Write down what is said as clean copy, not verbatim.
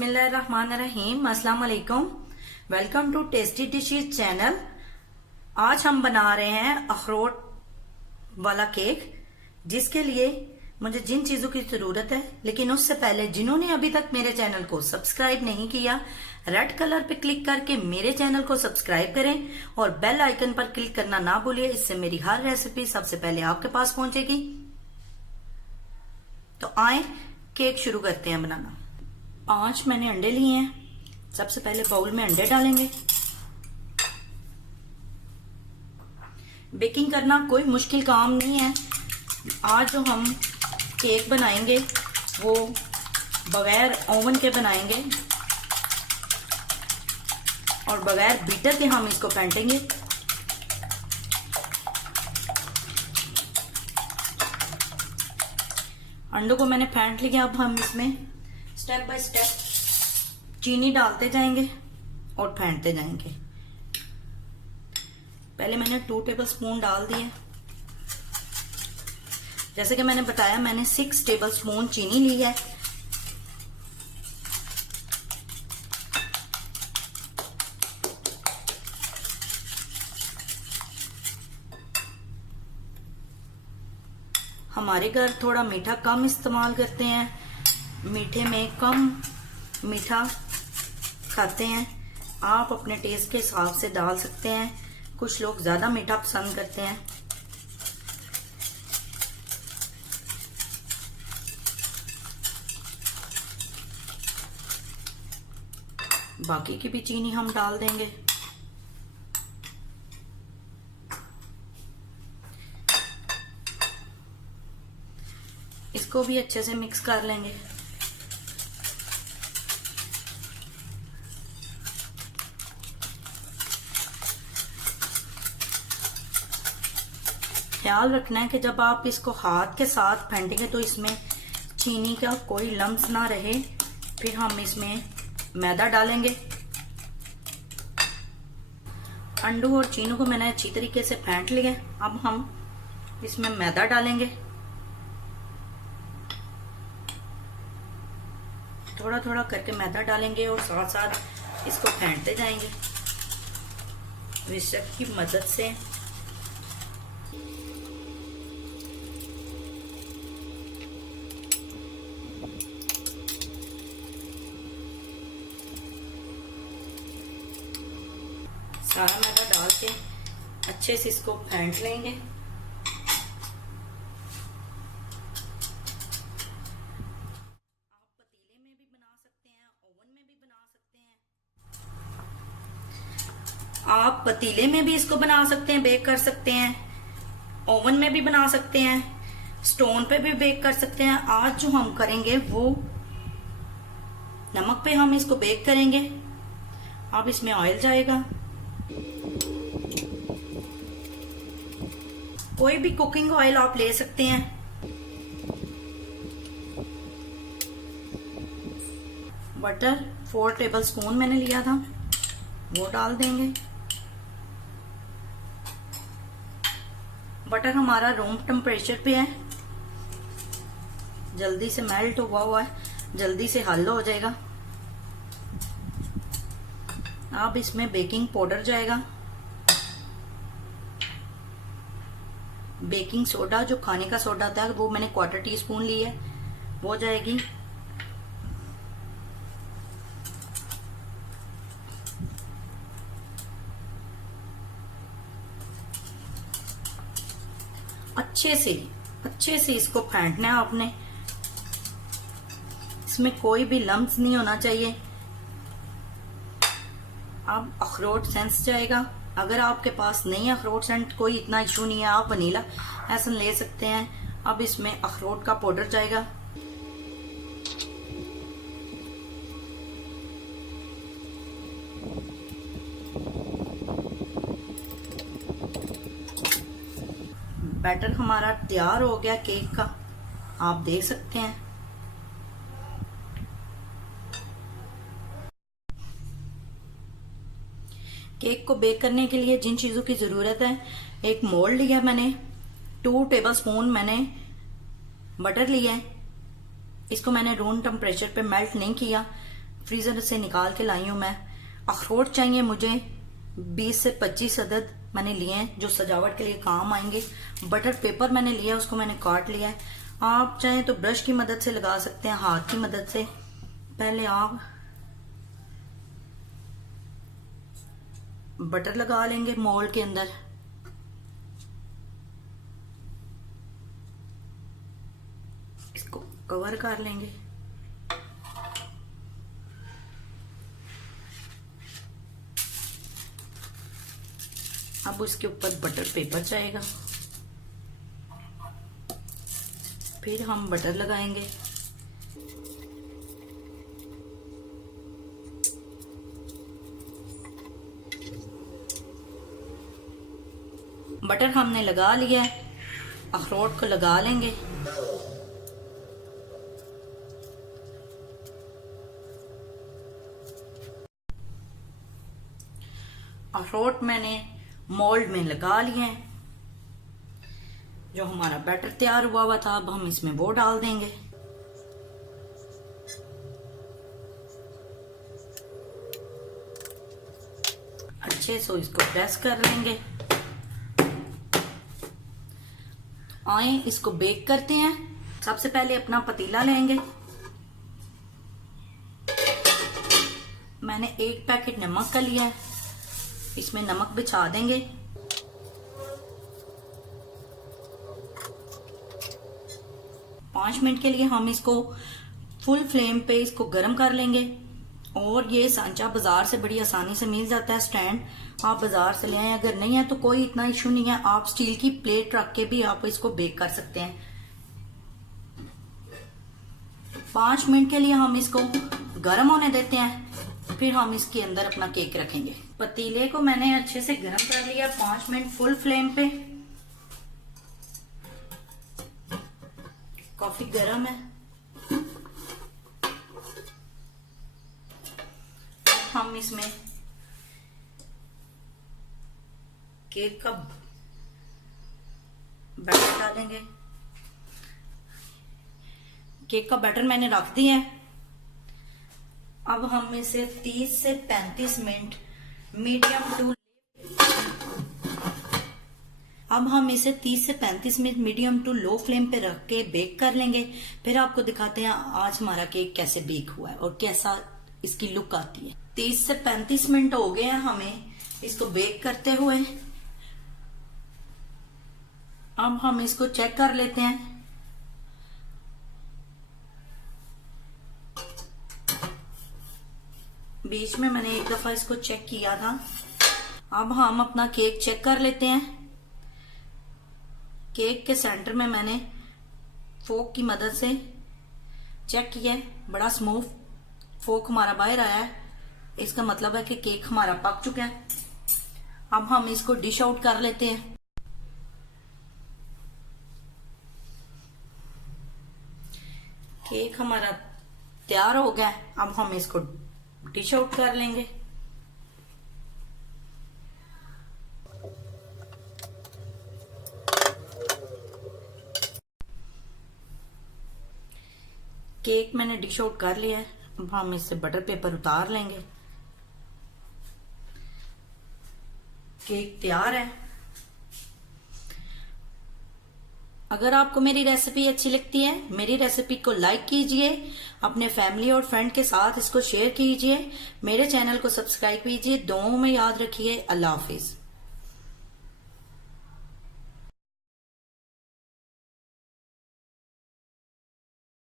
बिस्मिल्लाहिर्रहमानिर्रहीम। अस्सलाम वालेकुम। Welcome to tasty dishes channel. आज हम बना रहे हैं अखरोट वाला केक, जिसके लिए मुझे जिन चीजों की जरूरत है, लेकिन उससे पहले जिन्होंने अभी तक मेरे चैनल को सब्सक्राइब नहीं किया, रेड कलर पे क्लिक करके मेरे चैनल को सब्सक्राइब करें और बेल आइकन पर क्लिक करना ना भूलिए। इससे मेरी हर रेसिपी सबसे पहले आपके पास पहुंचेगी। तो आए केक शुरू करते हैं बनाना। 5 मैंने अंडे लिए हैं। सबसे पहले बाउल में अंडे डालेंगे। बेकिंग करना कोई मुश्किल काम नहीं है। आज जो हम केक बनाएंगे वो बगैर ओवन के बनाएंगे और बगैर बीटर के हम इसको फेंटेंगे। अंडों को मैंने फेंट लिया। अब हम इसमें स्टेप बाय स्टेप चीनी डालते जाएंगे और फेंटते जाएंगे। पहले मैंने 2 टेबलस्पून डाल दिए। जैसे कि मैंने बताया, मैंने 6 टेबलस्पून चीनी ली है। हमारे घर थोड़ा मीठा कम इस्तेमाल करते हैं, मीठे में कम मीठा खाते हैं। आप अपने टेस्ट के हिसाब से डाल सकते हैं। कुछ लोग ज्यादा मीठा पसंद करते हैं। बाकी की भी चीनी हम डाल देंगे। इसको भी अच्छे से मिक्स कर लेंगे। ख्याल रखना है कि जब आप इसको हाथ के साथ फेंटेंगे तो इसमें चीनी का कोई लम्स ना रहे। फिर हम इसमें मैदा डालेंगे। अंडू और चीनी को मैंने अच्छी तरीके से फेंट लिया। अब हम इसमें मैदा डालेंगे। थोड़ा थोड़ा करके मैदा डालेंगे और साथ साथ इसको फेंटते जाएंगे विस्क की मदद से। सारा मैदा डाल के अच्छे से इसको फेंट लेंगे। आप पतीले में भी इसको बना सकते हैं, बेक कर सकते हैं। ओवन में भी बना सकते हैं, स्टोन पे भी बेक कर सकते हैं। आज जो हम करेंगे वो नमक पे हम इसको बेक करेंगे। अब इसमें ऑयल जाएगा। कोई भी कुकिंग ऑयल आप ले सकते हैं। बटर 4 टेबलस्पून मैंने लिया था, वो डाल देंगे। बटर हमारा रूम टेम्परेचर पे है, जल्दी से मेल्ट हुआ है, जल्दी से हल्का हो जाएगा। अब इसमें बेकिंग पाउडर जाएगा। बेकिंग सोडा जो खाने का सोडा होता है वो मैंने 1/4 टीस्पून ली है, वो जाएगी। अच्छे से इसको फेंटना है आपने। इसमें कोई भी लम्स नहीं होना चाहिए। अब अखरोट सेंस जाएगा। अगर आपके पास नहीं अखरोट सेंट, कोई इतना इशू नहीं है, आप वनीला एसन ले सकते हैं। अब इसमें अखरोट का पाउडर जाएगा। बैटर हमारा तैयार हो गया केक का, आप देख सकते हैं। केक को बेक करने के लिए जिन चीजों की जरूरत है, एक मोल्ड लिया मैंने, 2 टेबलस्पून मैंने बटर लिया है। इसको मैंने रूम टेम्परेचर पे मेल्ट नहीं किया, फ्रीजर से निकाल के लाई हूं मैं। अखरोट चाहिए मुझे 20 से 25 अदद मैंने लिए हैं जो सजावट के लिए काम आएंगे। बटर पेपर मैंने लिया, उसको मैंने काट लिया है। आप चाहें तो ब्रश की मदद से लगा सकते हैं, हाथ की मदद से। पहले आप बटर लगा लेंगे मोल्ड के अंदर। इसको कवर कर लेंगे। अब उसके ऊपर बटर पेपर जाएगा, फिर हम बटर लगाएंगे। बटर हमने लगा लिया है, अखरोट को लगा लेंगे। अखरोट मैंने मोल्ड में लगा लिए हैं। जो हमारा बैटर तैयार हुआ था अब हम इसमें वो डाल देंगे। अच्छे से इसको प्रेस कर लेंगे। आए इसको बेक करते हैं। सबसे पहले अपना पतीला लेंगे। मैंने 1 पैकेट नमक का लिया है, इसमें नमक बिछा देंगे। पांच मिनट के लिए हम इसको फुल फ्लेम पे इसको गर्म कर लेंगे। और ये सांचा बाजार से बड़ी आसानी से मिल जाता है, स्टैंड आप बाजार से ले आए। अगर नहीं है तो कोई इतना इशू नहीं है, आप स्टील की प्लेट रख के भी आप इसको बेक कर सकते हैं। 5 मिनट के लिए हम इसको गर्म होने देते हैं, फिर हम इसके अंदर अपना केक रखेंगे। पतीले को मैंने अच्छे से गर्म कर लिया 5 मिनट फुल फ्लेम पे। काफी गर्म है। हम इसमें केक का बैटर डालेंगे। केक का बैटर मैंने रख दिया है। अब हम इसे 30 से 35 minute medium to low flame पे रख के बेक कर लेंगे। फिर आपको दिखाते हैं आज हमारा केक कैसे बेक हुआ है और कैसा इसकी लुक आती है। 30 से 35 मिनट हो गए हैं हमें इसको बेक करते हुए। अब हम इसको चेक कर लेते हैं। बीच में मैंने एक दफा इसको चेक किया था। अब हम अपना केक चेक कर लेते हैं। केक के सेंटर में मैंने फोक की मदद से चेक किया है, बड़ा स्मूथ फोक हमारा बाहर आया है। इसका मतलब है कि केक हमारा पक चुका है। अब हम इसको डिश आउट कर लेते हैं। केक हमारा तैयार हो गया। अब हम इसको डिश आउट कर लेंगे। केक मैंने डिश आउट कर लिया है। अब हम इससे बटर पेपर उतार लेंगे। केक तैयार है। अगर आपको मेरी रेसिपी अच्छी लगती है, मेरी रेसिपी को लाइक कीजिए, अपने फैमिली और फ्रेंड के साथ इसको शेयर कीजिए, मेरे चैनल को सब्सक्राइब कीजिए। दुआओं में याद रखिए। अल्लाह हाफिज।